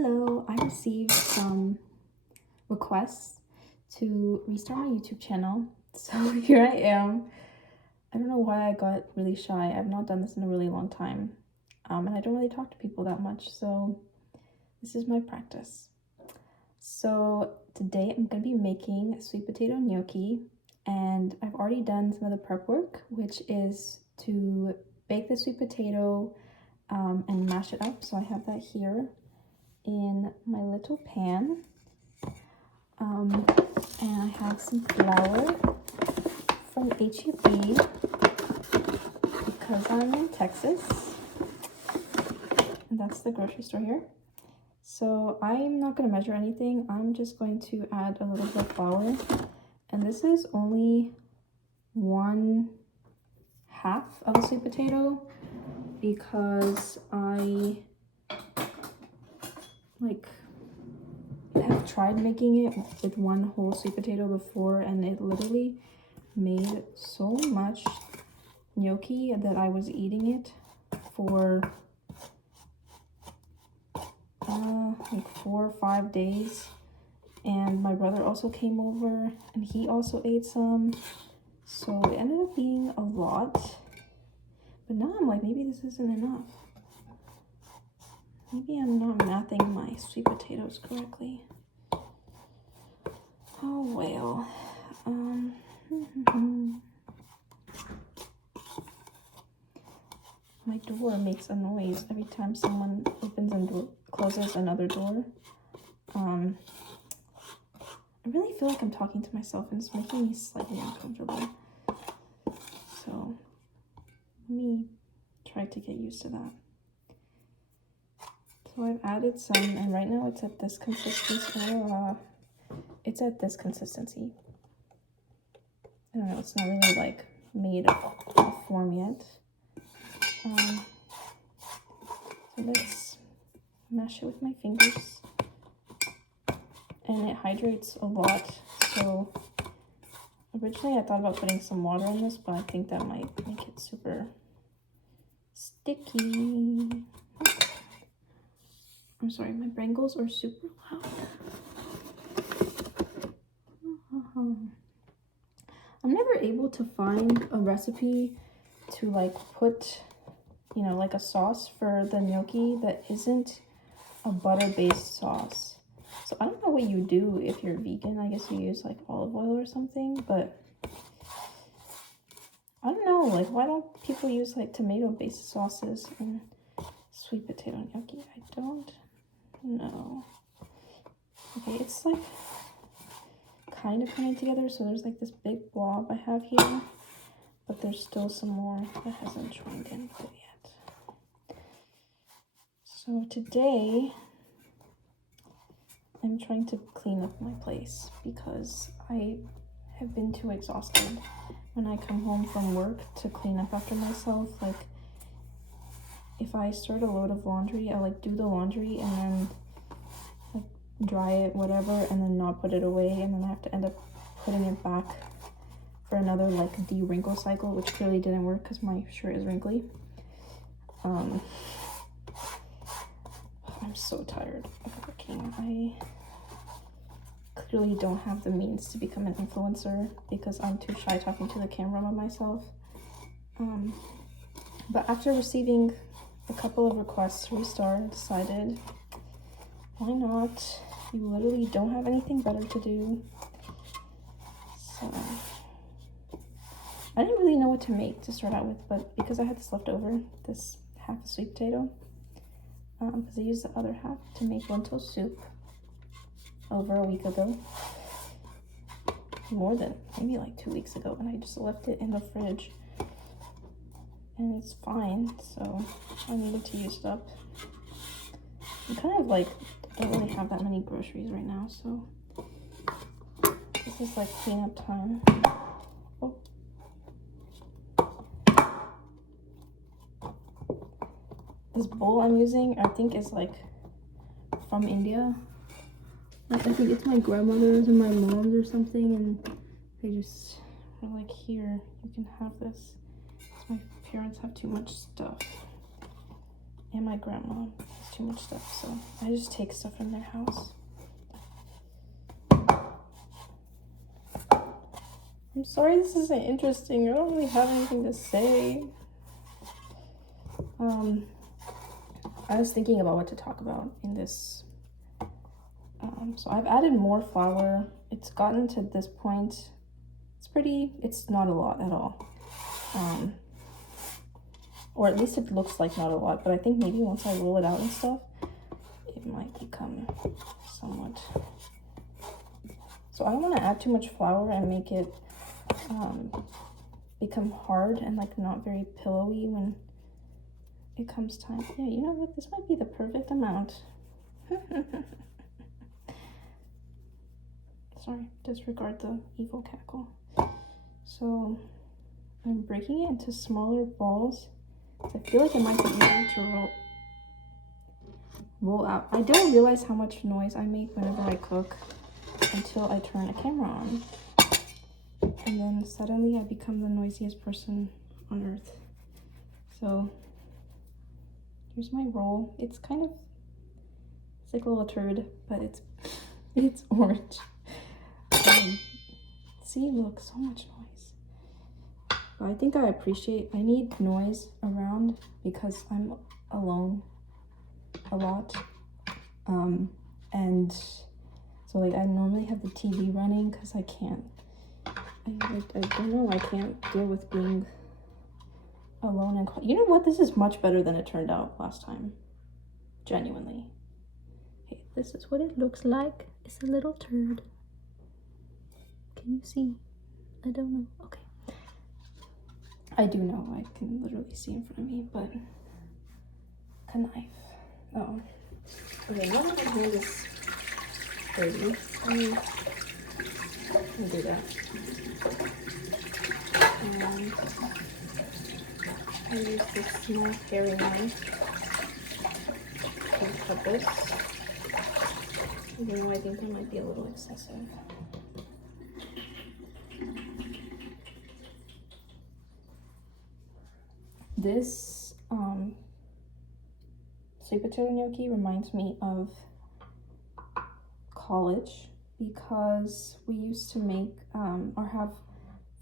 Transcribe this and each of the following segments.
Hello, I received some requests to restart my YouTube channel. So here I am. I don't know why I got really shy. I've not done this in a really long time. And I don't really talk to people that much, so this is my practice. So today I'm going to be making sweet potato gnocchi, and I've already done some of the prep work, which is to bake the sweet potato and mash it up. So I have that here in my little pan, and I have some flour from HEB because I'm in Texas, and that's the grocery store here. So I'm not going to measure anything. I'm just going to add a little bit of flour, and this is only 1/2 of a sweet potato because I have tried making it with one whole sweet potato before, and it literally made so much gnocchi that I was eating it for like 4 or 5 days. And my brother also came over and he also ate some, so it ended up being a lot. But now I'm like, maybe this isn't enough. Maybe I'm not mathing my sweet potatoes correctly. Oh well. My door makes a noise every time someone opens and closes another door. I really feel like I'm talking to myself, and it's making me slightly uncomfortable. So let me try to get used to that. So I've added some, and right now it's at this consistency. It's at this consistency. I don't know, it's not really like made a form yet. So let's mash it with my fingers. And it hydrates a lot, so originally I thought about putting some water in this, but I think that might make it super sticky. I'm sorry, my bangles are super loud. I'm never able to find a recipe to like put, you know, like a sauce for the gnocchi that isn't a butter-based sauce. So I don't know what you do if you're vegan. I guess you use like olive oil or something, but I don't know, like why don't people use like tomato-based sauces in sweet potato gnocchi? I don't know. Okay, it's like kind of coming together, so there's like this big blob I have here, but there's still some more that hasn't joined in quite yet. So today I'm trying to clean up my place because I have been too exhausted when I come home from work to clean up after myself. Like if I start a load of laundry, I like do the laundry and then like dry it, whatever, and then not put it away, and then I have to end up putting it back for another like de-wrinkle cycle, which clearly didn't work because my shirt is wrinkly. I'm so tired of working. I clearly don't have the means to become an influencer because I'm too shy talking to the camera by myself. But after receiving a couple of requests to restart, I decided, why not? You literally don't have anything better to do. So I didn't really know what to make to start out with, but because I had this left over, this half a sweet potato, because I used the other half to make lentil soup over a week ago. More than, maybe like 2 weeks ago, and I just left it in the fridge. And it's fine, so I needed to use it up. I'm kind of like, don't really have that many groceries right now, so this is like cleanup time. Oh. This bowl I'm using, I think is like from India. Like I think it's my grandmother's and my mom's or something, and they just were like, here, you can have this. My parents have too much stuff. and my grandma has too much stuff, so I just take stuff from their house. I'm sorry this isn't interesting. I don't really have anything to say. I was thinking about what to talk about in this. So I've added more flour. It's gotten to this point. It's not a lot at all. Or at least it looks like not a lot, but I think maybe once I roll it out and stuff, it might become somewhat. So I don't want to add too much flour and make it become hard and like not very pillowy when it comes time. Yeah, you know what? This might be the perfect amount. Sorry, disregard the evil cackle. So I'm breaking it into smaller balls. I feel like it might be easier to roll out. I don't realize how much noise I make whenever I cook until I turn a camera on. And then suddenly I become the noisiest person on earth. So here's my roll. It's like a little turd, but it's orange. See, look, so much noise. But I think I need noise around because I'm alone a lot. And so like I normally have the TV running because I don't know, I can't deal with being alone and quiet. You know what? This is much better than it turned out last time. Genuinely. Okay, this is what it looks like. It's a little turd. Can you see? I don't know. Okay. I do know. I can literally see in front of me, but a knife. Oh. Okay, now that I have this dirty, let me do that. And I use this small hairy knife to cut this. Even though I think that might be a little excessive. This sweet potato gnocchi reminds me of college because we used to make or have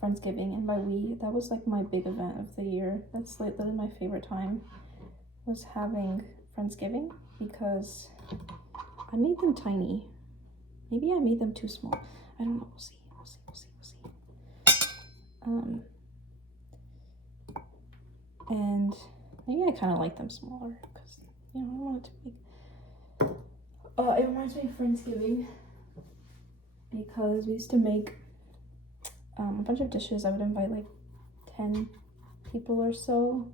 Friendsgiving, and by we, that was like my big event of the year. That's like literally my favorite time, was having Friendsgiving, because I made them tiny. Maybe I made them too small. I don't know. We'll see. And maybe I kind of like them smaller because, you know, I want it to be. It reminds me of Friendsgiving because we used to make a bunch of dishes. I would invite like 10 people or so,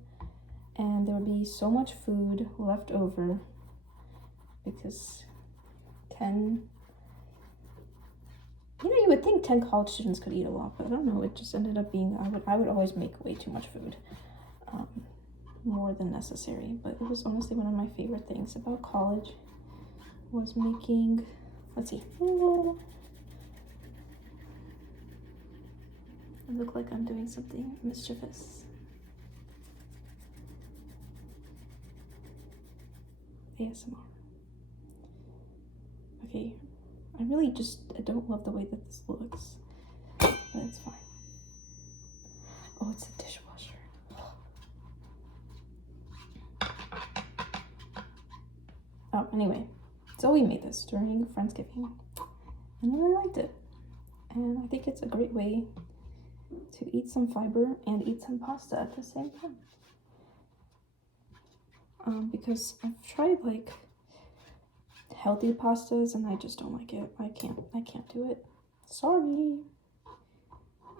and there would be so much food left over because 10, you know, you would think 10 college students could eat a lot, but I don't know, it just ended up being, I would always make way too much food, more than necessary. But it was honestly one of my favorite things about college was making, let's see, I look like I'm doing something mischievous. ASMR. Okay, I don't love the way that this looks, but it's fine. Oh, it's a dishwasher. Oh, anyway, so we made this during Friendsgiving, and I really liked it. And I think it's a great way to eat some fiber and eat some pasta at the same time. Because I've tried like healthy pastas and I just don't like it. I can't do it. Sorry.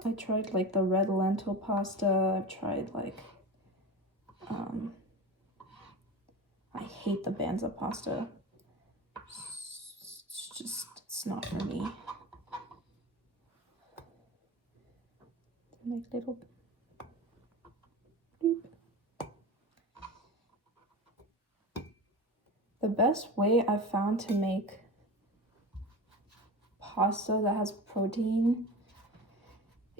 I tried like the red lentil pasta. I've tried like I hate the Banza pasta. It's not for me. Like little beep. The best way I've found to make pasta that has protein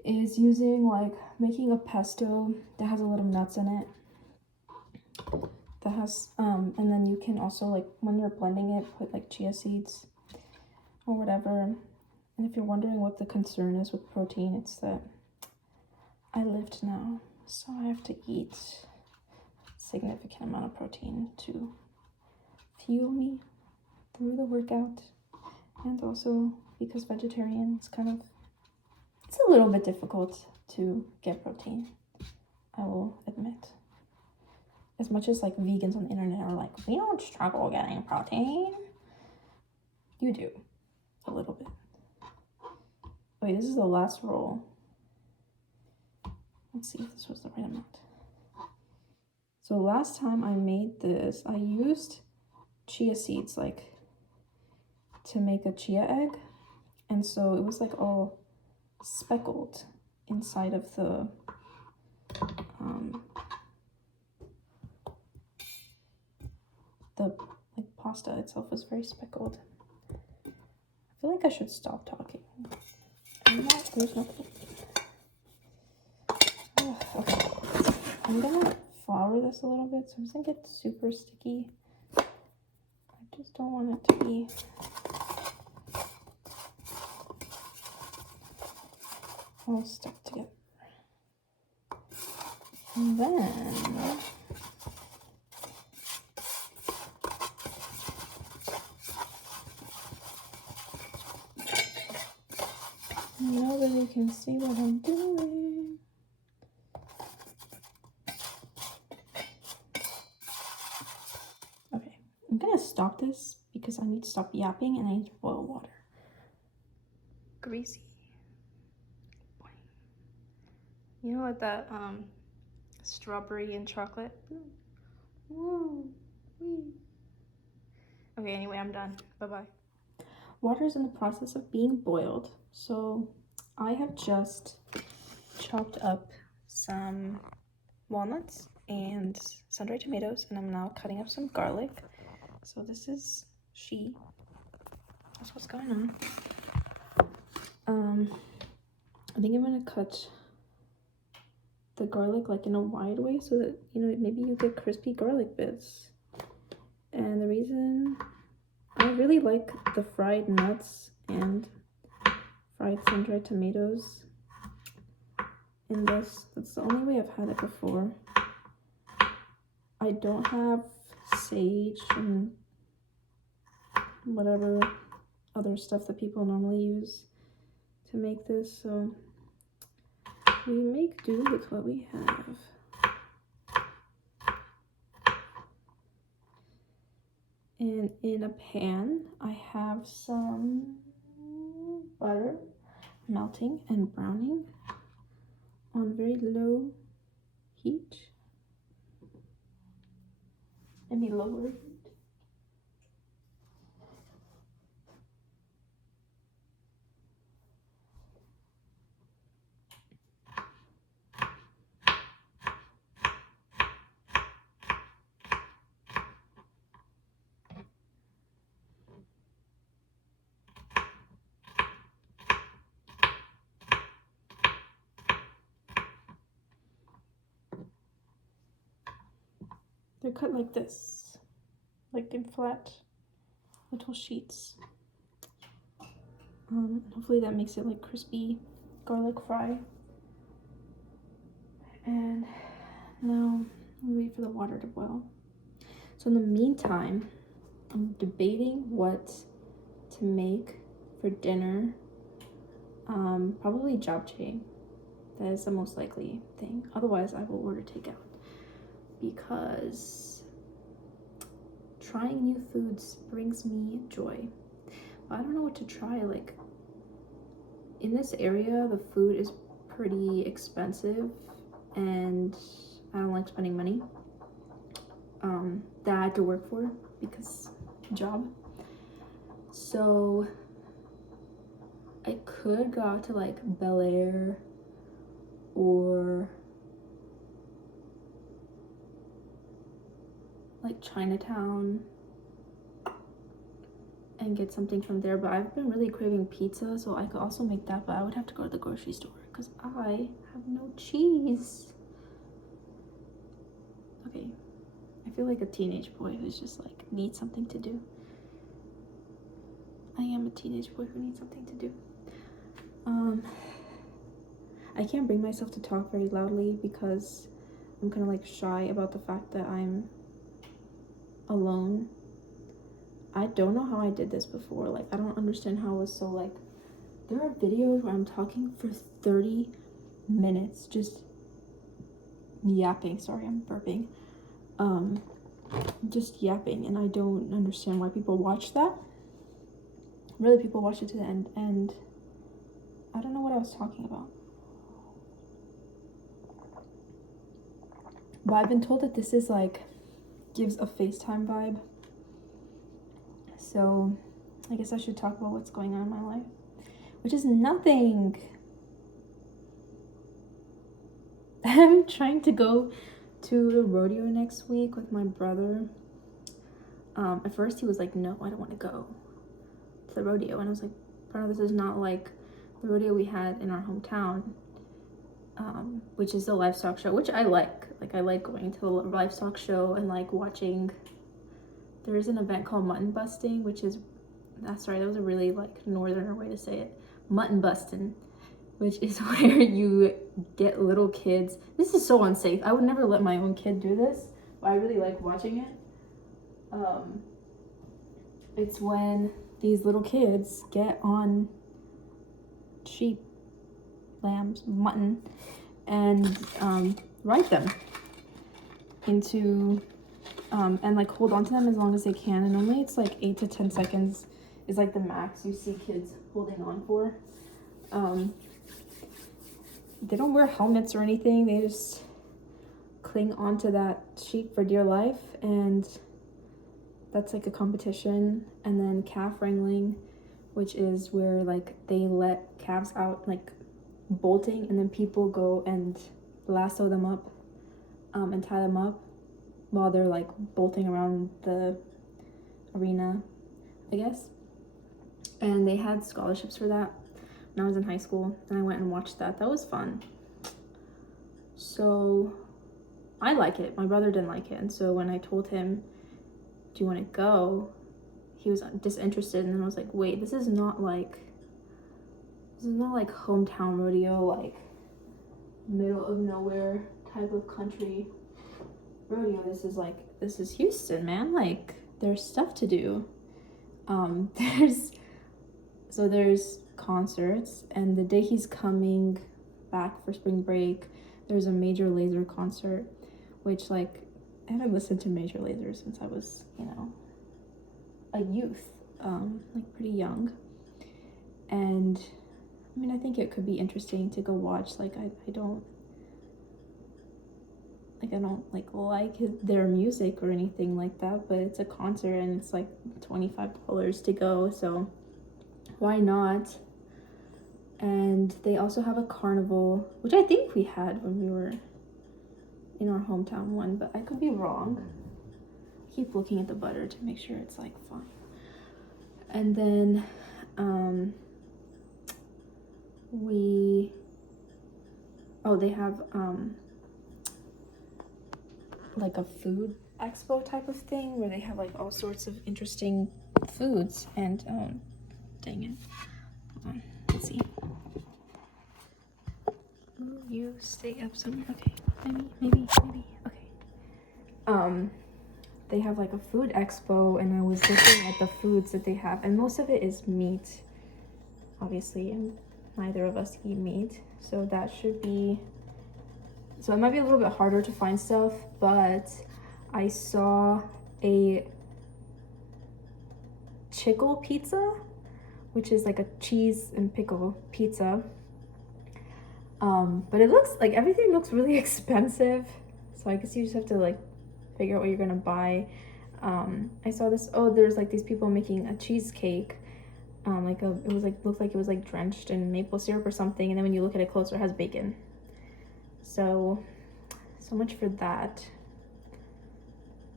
is making a pesto that has a little nuts in it. that has and then you can also, like, when you're blending it, put like chia seeds or whatever. And if you're wondering what the concern is with protein, it's that I lift now, so I have to eat a significant amount of protein to fuel me through the workout. And also because vegetarian, it's a little bit difficult to get protein, I will admit. As much as like vegans on the internet are like, we don't struggle getting protein, you do a little bit. Wait, this is the last roll. Let's see if this was the right amount. So last time I made this, I used chia seeds like to make a chia egg, and so it was like all speckled inside of the like pasta itself was very speckled. I feel like I should stop talking. There's no point. Okay, I'm gonna flour this a little bit so it doesn't get super sticky. I just don't want it to be all stuck together. And then nobody can see what I'm doing. Okay, I'm gonna stop this because I need to stop yapping and I need to boil water. Greasy. You know what, that strawberry and chocolate? Woo. Okay, anyway, I'm done. Bye-bye. Water is in the process of being boiled, so I have just chopped up some walnuts and sun-dried tomatoes, and I'm now cutting up some garlic. So this is that's what's going on. I think I'm gonna cut the garlic like in a wide way so that, you know, maybe you get crispy garlic bits. And the reason I really like the fried nuts and fried sun-dried tomatoes in this. That's the only way I've had it before. I don't have sage and whatever other stuff that people normally use to make this, so we make do with what we have. And in a pan, I have some butter melting and browning on very low heat. Maybe lower heat. They're cut like this, like in flat little sheets. Hopefully that makes it like crispy garlic fry. And now we wait for the water to boil. So in the meantime, I'm debating what to make for dinner. Probably japchae. That is the most likely thing. Otherwise, I will order takeout, because trying new foods brings me joy. But I don't know what to try. Like, in this area, the food is pretty expensive, and I don't like spending money that I have to work for because job. So I could go out to like Bel Air or like Chinatown and get something from there, but I've been really craving pizza, so I could also make that, but I would have to go to the grocery store because I have no cheese. Okay, I feel like a teenage boy who's just like needs something to do. I am a teenage boy who needs something to do. I can't bring myself to talk very loudly because I'm kind of like shy about the fact that I'm alone. I don't know how I did this before. Like, I don't understand how I was so like, there are videos where I'm talking for 30 minutes, just yapping. Sorry, I'm burping. Just yapping, and I don't understand why people watch that. Really, people watch it to the end, and I don't know what I was talking about. But I've been told that this is like, gives a FaceTime vibe. So I guess I should talk about what's going on in my life, which is nothing. I'm trying to go to the rodeo next week with my brother. At first he was like, no, I don't want to go to the rodeo. And I was like, brother, this is not like the rodeo we had in our hometown, which is the livestock show, which I like. Like, I like going to the livestock show and like watching. There is an event called mutton busting, which is, that's right, that was a really like northerner way to say it. Mutton busting, which is where you get little kids. This is so unsafe. I would never let my own kid do this, but I really like watching it. It's when these little kids get on sheep, lambs, mutton, and ride them into, and like hold on to them as long as they can. And only it's like 8 to 10 seconds is like the max you see kids holding on for. They don't wear helmets or anything. They just cling onto that sheep for dear life, and that's like a competition. And then calf wrangling, which is where like they let calves out like bolting, and then people go and lasso them up and tie them up while they're like bolting around the arena, I guess. And they had scholarships for that when I was in high school, and I went and watched that. That was fun. So I like it. My brother didn't like it, and so when I told him, do you want to go, he was disinterested. And then I was like, wait, this is not like hometown rodeo, like middle of nowhere type of country rodeo. This is Houston, man. Like, there's stuff to do. There's concerts, and the day he's coming back for spring break, there's a Major Lazer concert, which like I haven't listened to Major Lazer since I was, a youth, like pretty young. And I mean, I think it could be interesting to go watch. Like, I don't like their music or anything like that, but it's a concert and it's like $25 to go, so why not? And they also have a carnival, which I think we had when we were in our hometown one, but I could be wrong. I keep looking at the butter to make sure it's like fine. And then they have like a food expo type of thing where they have like all sorts of interesting foods. And dang it, hold on, let's see. You stay up somewhere. Okay, maybe okay. They have like a food expo, and I was looking at the foods that they have, and most of it is meat, obviously, and neither of us eat meat, so that should be, so it might be a little bit harder to find stuff. But I saw a chickle pizza, which is like a cheese and pickle pizza, but it looks like everything looks really expensive, so I guess you just have to like figure out what you're gonna buy. I saw this, there's like these people making a cheesecake, looked like it was like drenched in maple syrup or something, and then when you look at it closer, it has bacon. So much for that.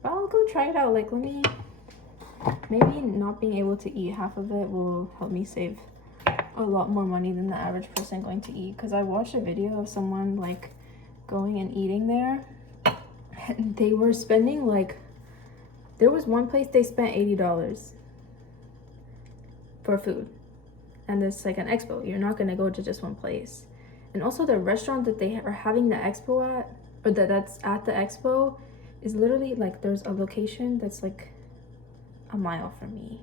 But I'll go try it out. Like, maybe not being able to eat half of it will help me save a lot more money than the average person going to eat, because I watched a video of someone like going and eating there, and they were spending like There was one place they spent $80 for food. And it's like an expo. You're not gonna go to just one place. And also the restaurant that they are having the expo at, or that's at the expo, is literally like there's a location that's like a mile from me.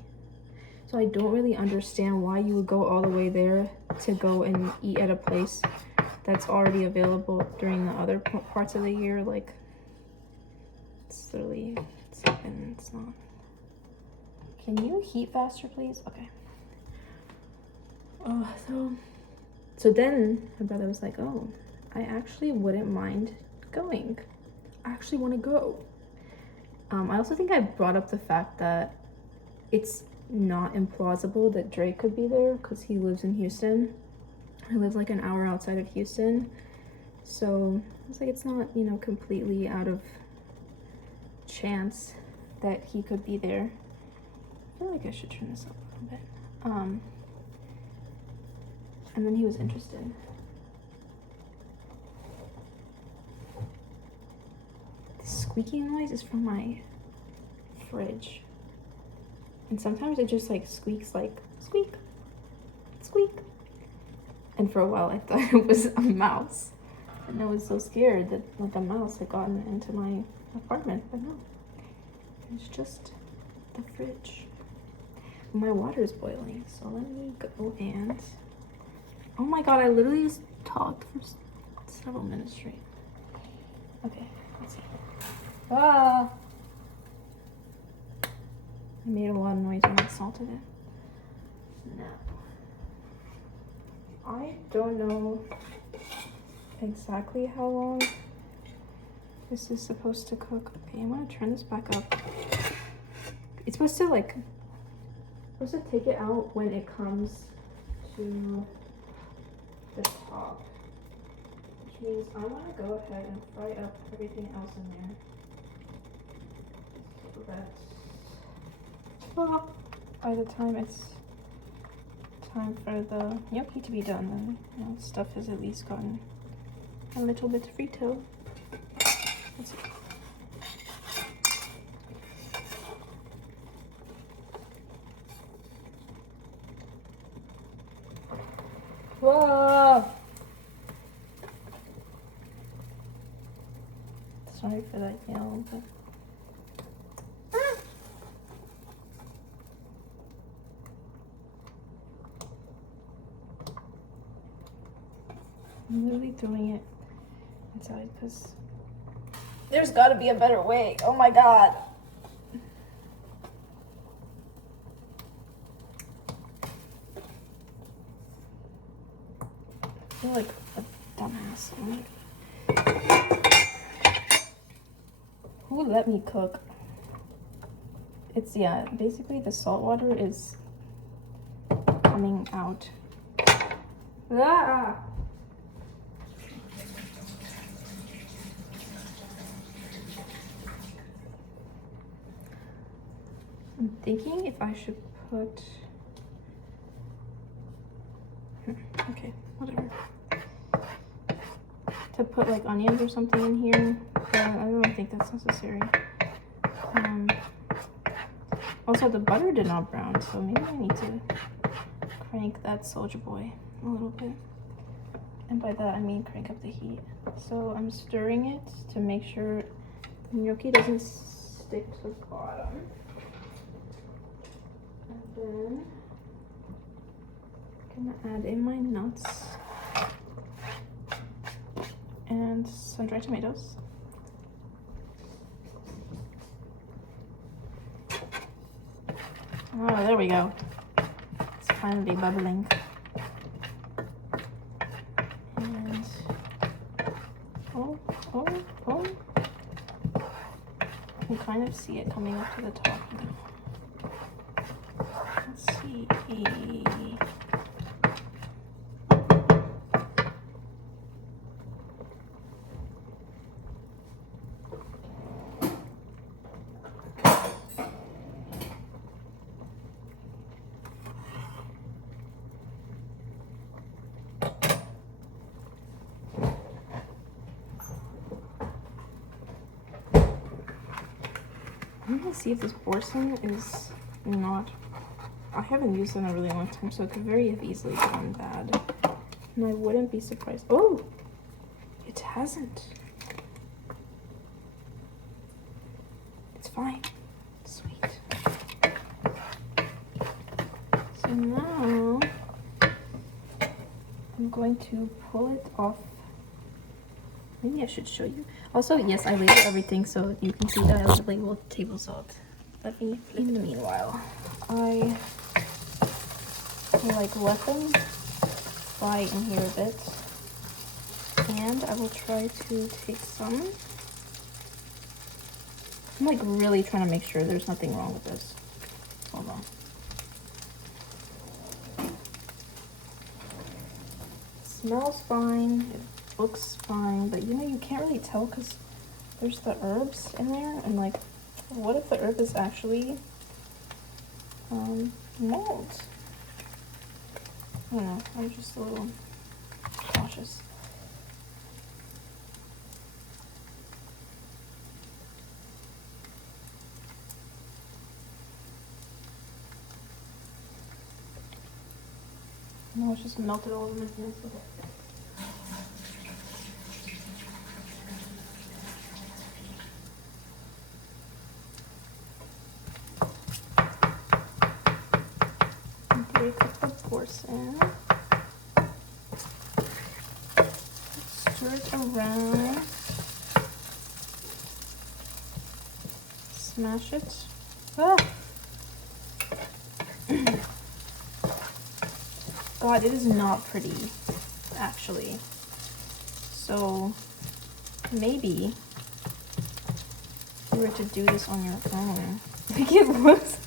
So I don't really understand why you would go all the way there to go and eat at a place that's already available during the other parts of the year. Like, it's literally, it's not. Can you heat faster, please? Okay. So then my brother was like, oh, I actually wouldn't mind going. I actually want to go. I also think I brought up the fact that it's not implausible that Drake could be there because he lives in Houston. He lives like an hour outside of Houston. So it's like, it's not, you know, completely out of chance that he could be there. I feel like I should turn this up a little bit. And then he was interested. The squeaking noise is from my fridge. And sometimes it just like squeaks like squeak, squeak. And for a while I thought it was a mouse. And I was so scared that like a mouse had gotten into my apartment, but no. It's just the fridge. My water is boiling, so let me go and... Oh my god, I literally just talked for several minutes straight. Okay, let's see. Ah! I made a lot of noise when I salted it. Now, I don't know exactly how long this is supposed to cook. Okay, I'm gonna turn this back up. It's supposed to like, supposed to take it out when it comes to the top, which means I want to go ahead and fry up everything else in there so that by the time it's time for the gnocchi to be done, then you know, stuff has at least gotten a little bit frito. Let's see. Whoa! Sorry for that yell, but I'm literally throwing it inside because there's got to be a better way. Oh my god. I feel like a dumbass. Who let me cook? It's, yeah, basically the salt water is coming out. Ah! I'm thinking if I should put... Okay, whatever. To put like onions or something in here, but I don't think that's necessary. Also, the butter did not brown, so maybe I need to crank that Soldier Boy a little bit. And by that, I mean crank up the heat. So I'm stirring it to make sure the gnocchi doesn't stick to the bottom. And then I'm gonna add in my nuts and sun-dried tomatoes. Oh, there we go. It's finally bubbling. And oh. I can kind of see it coming up to the top now. Let's see. gonna see if this porcelain is not. I haven't used it in a really long time, so it could very easily gone bad. And I wouldn't be surprised. Oh, it hasn't. It's fine. Sweet. So now I'm going to pull it off. Maybe I should show you. Also, yes, I label everything so you can see that I labeled table salt. Let me, in the meanwhile, I like let them fry in here a bit. And I will try to take some. I'm like really trying to make sure there's nothing wrong with this. Hold on. It smells fine. It looks fine, but you know, you can't really tell because there's the herbs in there, and like, what if the herb is actually mold? I don't know, I'm just a little cautious. No, it's just melted all over my hands. Break up the porcelain. Stir it around. Smash it. Ah. God, it is not pretty, actually. So maybe if you were to do this on your own, like it looks.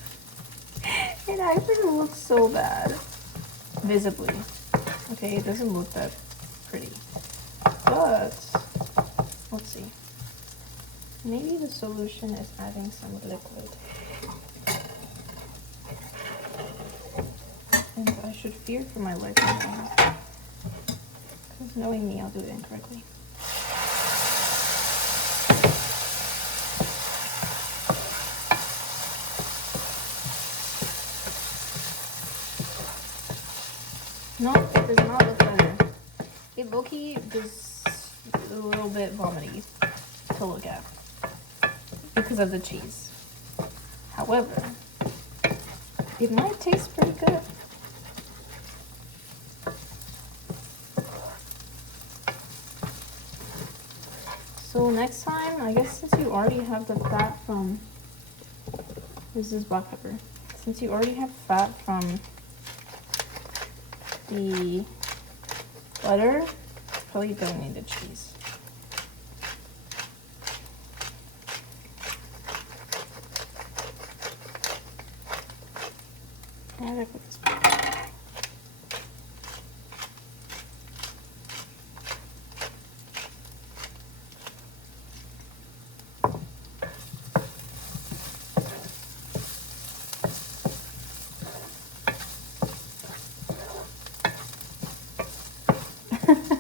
It actually looks so bad, visibly. Okay, it doesn't look that pretty. But, let's see. Maybe the solution is adding some liquid. And I should fear for my life now. Because knowing me, I'll do it incorrectly. No, it does not look better. It low-key is a little bit vomity to look at because of the cheese. However, it might taste pretty good. So next time, I guess since you already have the fat from, this is black pepper. Since you already have fat from the butter, probably don't need the cheese. Why did I put this back?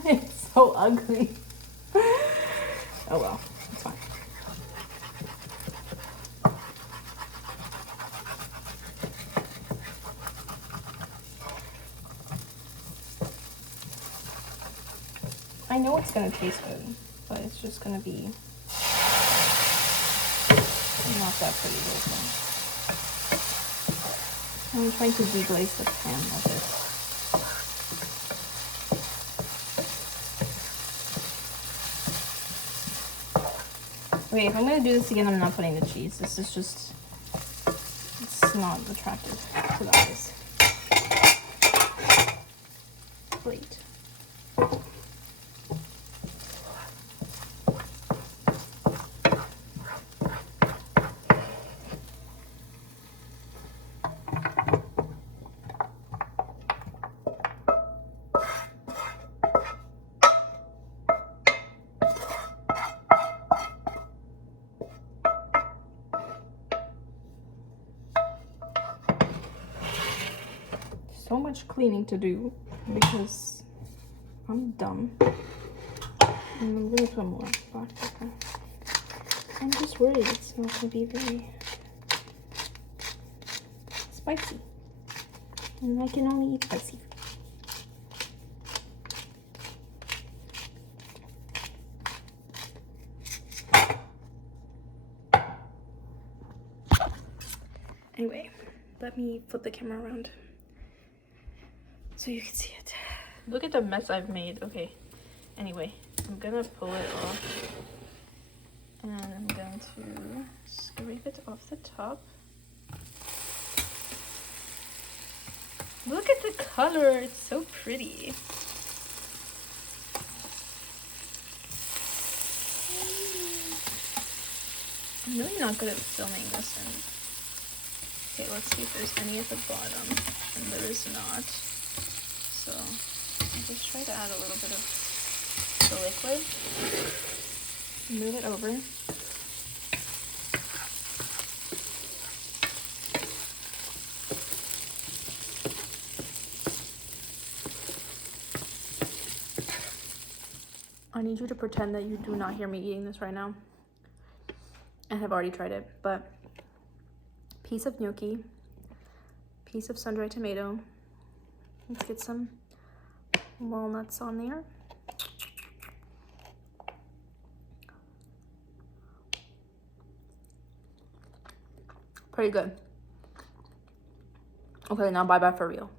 It's so ugly. Oh well, it's fine. I know it's gonna taste good, but it's just gonna be not that pretty also. I'm trying to deglaze the pan a bit. Okay, if I'm gonna do this again, I'm not putting the cheese. This is just, it's not attractive to the eyes. Great. So much cleaning to do because I'm dumb. And I'm gonna put more black pepper. I'm just worried it's not gonna be very spicy. And I can only eat spicy. Anyway, let me flip the camera around so you can see it. Look at the mess I've made. Okay, anyway, I'm gonna pull it off and I'm going to scrape it off the top. Look at the color, it's so pretty. I'm really not good at filming this one. Okay, let's see if there's any at the bottom. And there is not. So I'll just try to add a little bit of the liquid. Move it over. I need you to pretend that you do not hear me eating this right now. I have already tried it, but piece of gnocchi, piece of sun-dried tomato. Let's get some walnuts on there. Pretty good. Okay, now bye-bye for real.